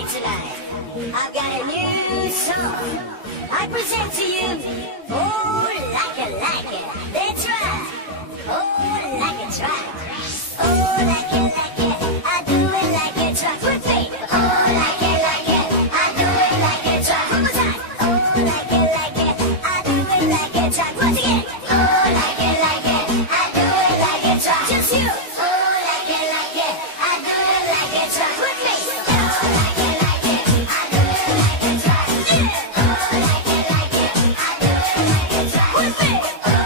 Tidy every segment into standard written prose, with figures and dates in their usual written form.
party tonight. I've got a new song I present to you. Oh, like it, that's right. Oh, like it's right. Oh, like it, I do it like it's right. With me. Oh, like it, I do it like it's right. One more time. Oh, like it, I do it like it's right. Once again. Oh, like it, I do it like it's right. Just you. Oh, like it, I do it like it's right. With me. Oh, like it, I do it like it's right. Yeah. Oh, like it, I do it like it's right. With me. Oh,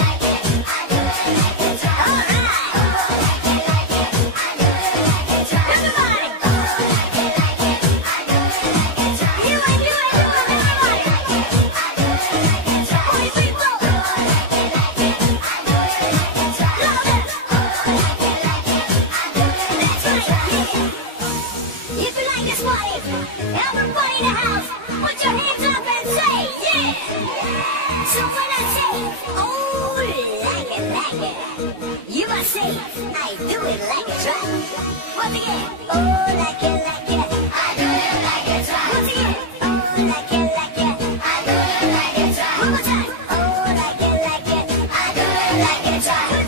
like it, I do it like it's right. All right. Oh, like it, I do it like it's right. Everybody. Oh, like it, I do it like it's right. You and you and you and everybody. I do it like it's right. Only people. Oh, like it, I do it like it's right. Louder. Oh, like it, I do it that's right. Yeah. If you like this party, everybody in the house, put your hands up and say yeah. So when I say, oh, like it, you must say, I do it like it's right. Once again, oh, like it, I do it like it's right. Once again, oh, like it, I do it like it's right. One more time, oh, like it, I do it like it's right.